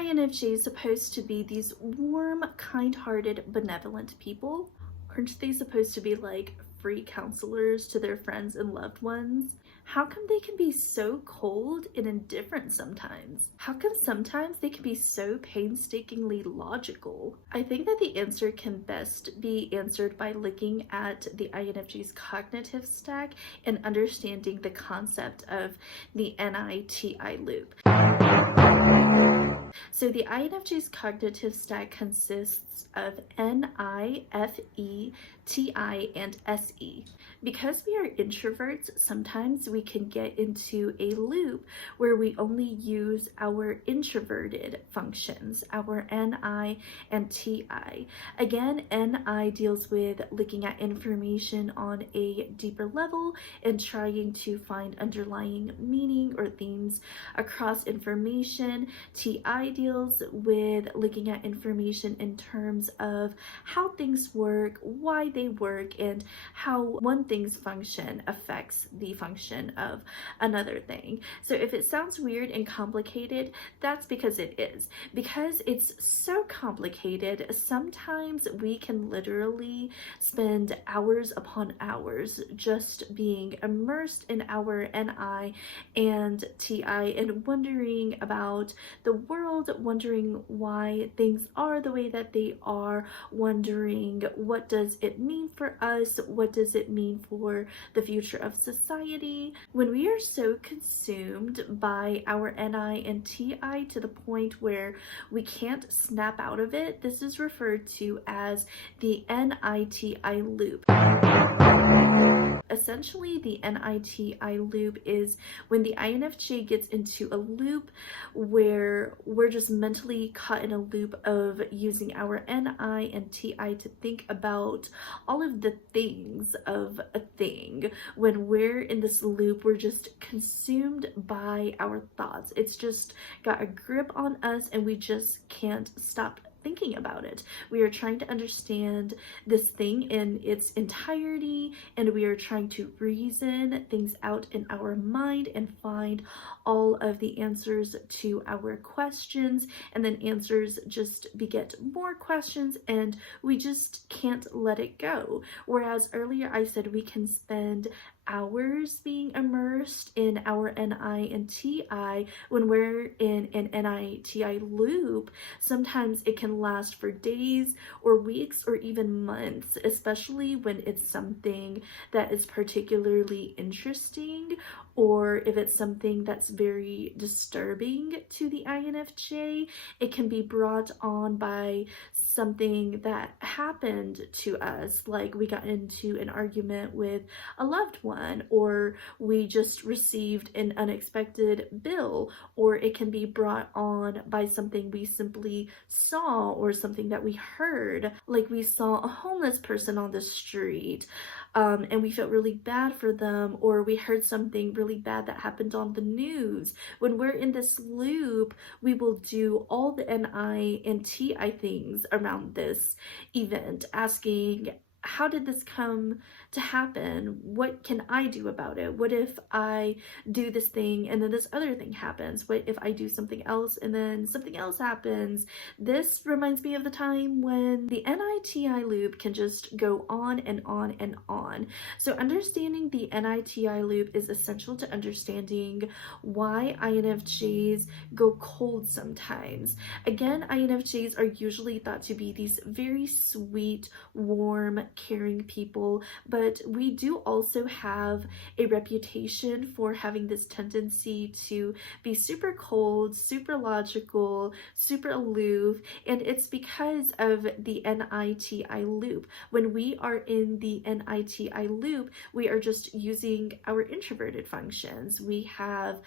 INFJs supposed to be these warm, kind-hearted, benevolent people? Aren't they supposed to be like free counselors to their friends and loved ones? How come they can be so cold and indifferent sometimes? How come sometimes they can be so painstakingly logical? I think that the answer can best be answered by looking at the INFJ's cognitive stack and understanding the concept of the NITI loop. So the INFJ's cognitive stack consists of N, I, F, E, T, I, and S, E. Because we are introverts, sometimes we can get into a loop where we only use our introverted functions, our NI and TI. Again, NI deals with looking at information on a deeper level and trying to find underlying meaning or themes across information. TI deals with looking at information in terms of how things work, why they work, and how one thing's function affects the function of another thing. So if it sounds weird and complicated, that's because it is. Because it's so complicated, sometimes we can literally spend hours upon hours just being immersed in our NI and TI and wondering about the world, wondering why things are the way that they are, wondering what does it mean for us, what does it mean for the future of society. When we are so consumed by our NI and TI to the point where we can't snap out of it, this is referred to as the NITI loop. Essentially, the NITI loop is when the INFJ gets into a loop where we're just mentally caught in a loop of using our NI and TI to think about all of the things of a thing. When we're in this loop, we're just consumed by our thoughts. It's just got a grip on us and we just can't stop thinking about it. We are trying to understand this thing in its entirety, and we are trying to reason things out in our mind and find all of the answers to our questions, and then answers just beget more questions and we just can't let it go. Whereas earlier I said we can spend hours being immersed in our NI and TI. When we're in an NI-TI loop, sometimes it can last for days or weeks or even months, especially when it's something that is particularly interesting or if it's something that's very disturbing to the INFJ. It can be brought on by something that happened to us, like we got into an argument with a loved one, or we just received an unexpected bill, or it can be brought on by something we simply saw or something that we heard, like we saw a homeless person on the street and we felt really bad for them, or we heard something really bad that happened on the news. When we're in this loop, we will do all the NI and TI things around this event, asking, how did this come to happen? What can I do about it? What if I do this thing and then this other thing happens? What if I do something else and then something else happens? This reminds me of the time when the NITI loop can just go on and on and on. So understanding the NITI loop is essential to understanding why INFJs go cold sometimes. Again, INFJs are usually thought to be these very sweet, warm, caring people, but we do also have a reputation for having this tendency to be super cold, super logical, super aloof, and it's because of the NITI loop. When we are in the NITI loop, we are just using our introverted functions. We have,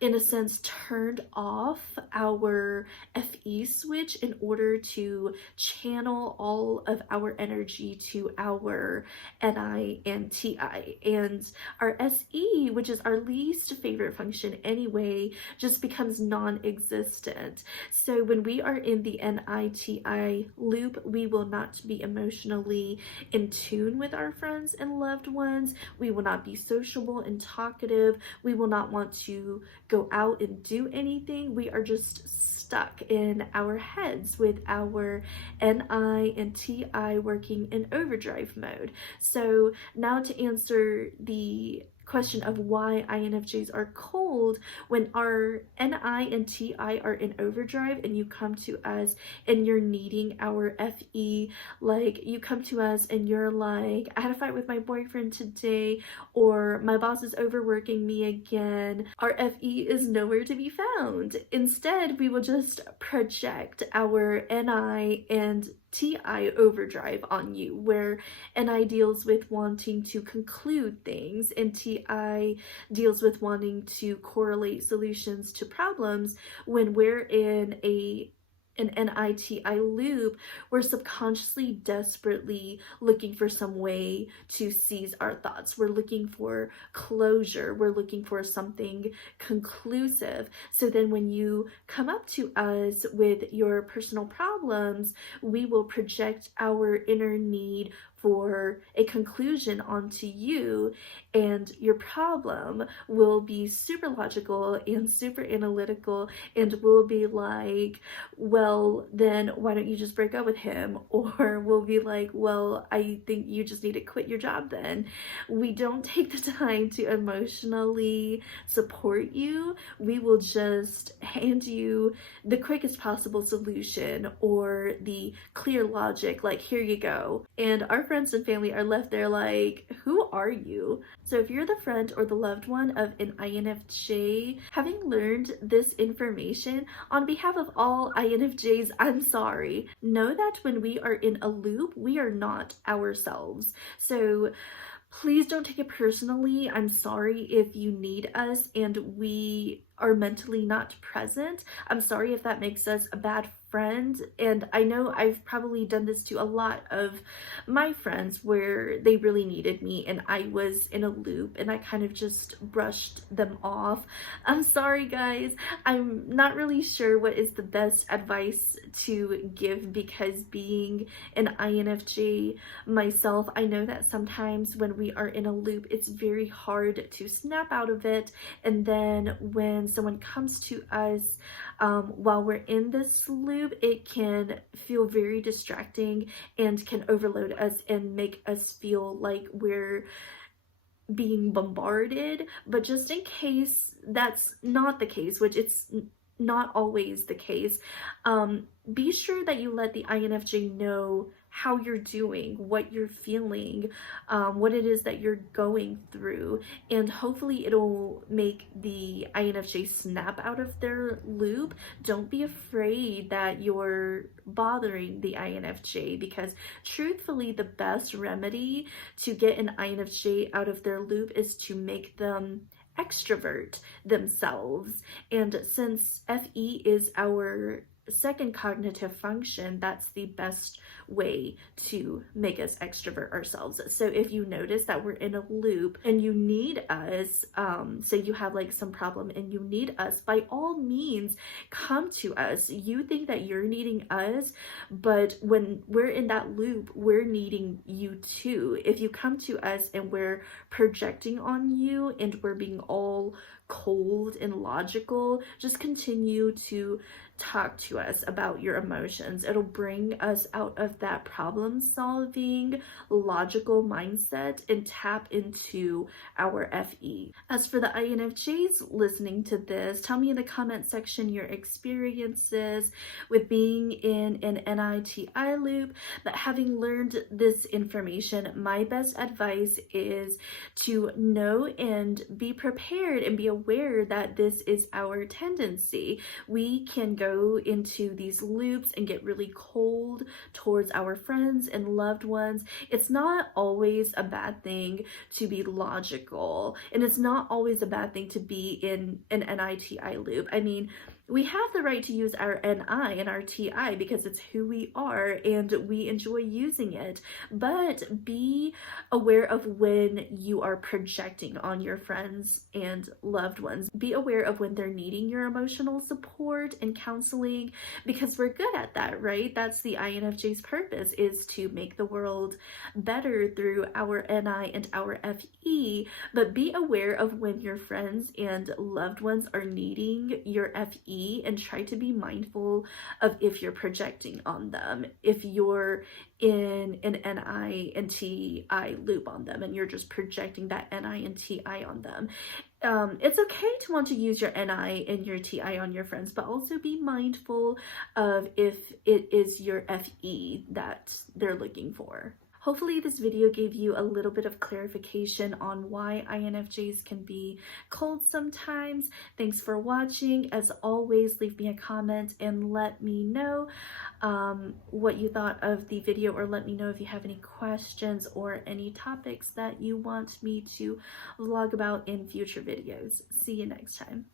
in a sense, turned off our FE switch in order to channel all of our energy to our NI and TI. And our SE, which is our least favorite function anyway, just becomes non-existent. So when we are in the NITI loop, we will not be emotionally in tune with our friends and loved ones. We will not be sociable and talkative. We will not want to go out and do anything. We are just stuck in our heads with our NI and TI working in overdrive mode. So now to answer the question of why INFJs are cold, when our NI and TI are in overdrive and you come to us and you're needing our FE, like you come to us and you're like, I had a fight with my boyfriend today, or my boss is overworking me again, our FE is nowhere to be found. Instead, we will just project our NI and TI overdrive on you, where NI deals with wanting to conclude things and TI deals with wanting to correlate solutions to problems. When we're in an NITI loop, we're subconsciously desperately looking for some way to seize our thoughts. We're looking for closure. We're looking for something conclusive. So then when you come up to us with your personal problems, we will project our inner need for a conclusion onto you, and your problem will be super logical and super analytical, and we'll be like, well, then why don't you just break up with him? Or we'll be like, well, I think you just need to quit your job then. We don't take the time to emotionally support you. We will just hand you the quickest possible solution or the clear logic, like, here you go. And our friends and family are left there like, who are you? So if you're the friend or the loved one of an INFJ, having learned this information, on behalf of all INFJs, I'm sorry. Know that when we are in a loop, we are not ourselves. So please don't take it personally. I'm sorry if you need us and we are mentally not present. I'm sorry if that makes us a bad friend. And I know I've probably done this to a lot of my friends where they really needed me and I was in a loop and I kind of just brushed them off. I'm sorry, guys. I'm not really sure what is the best advice to give, because being an INFJ myself, I know that sometimes when we are in a loop, it's very hard to snap out of it. And then when someone comes to us while we're in this loop, it can feel very distracting and can overload us and make us feel like we're being bombarded. But just in case that's not the case, which it's not always the case, be sure that you let the INFJ know how you're doing, what you're feeling, what it is that you're going through, and hopefully it'll make the INFJ snap out of their loop. Don't be afraid that you're bothering the INFJ, because truthfully, the best remedy to get an INFJ out of their loop is to make them extrovert themselves. And since FE is our second cognitive function, that's the best way to make us extrovert ourselves. So if you notice that we're in a loop and you need us, say you have like some problem and you need us, by all means come to us. You think that you're needing us, but when we're in that loop, we're needing you too. If you come to us and we're projecting on you and we're being all cold and logical, just continue to talk to us about your emotions. It'll bring us out of that problem solving logical mindset and tap into our FE. As for the INFJs listening to this, tell me in the comment section your experiences with being in an NITI loop. But having learned this information, my best advice is to know and be prepared and be aware that this is our tendency. We can go into these loops and get really cold towards our friends and loved ones. It's not always a bad thing to be logical, and it's not always a bad thing to be in an NITI loop. I mean, we have the right to use our NI and our TI because it's who we are and we enjoy using it. But be aware of when you are projecting on your friends and loved ones. Be aware of when they're needing your emotional support and counseling, because we're good at that, right? That's the INFJ's purpose, is to make the world better through our NI and our FE. But be aware of when your friends and loved ones are needing your FE FE and try to be mindful of if you're projecting on them, if you're in an NI and TI loop on them and you're just projecting that NI and TI on them. It's okay to want to use your NI and your TI on your friends, but also be mindful of if it is your FE that they're looking for. Hopefully this video gave you a little bit of clarification on why INFJs can be cold sometimes. Thanks for watching. As always, leave me a comment and let me know what you thought of the video, or let me know if you have any questions or any topics that you want me to vlog about in future videos. See you next time.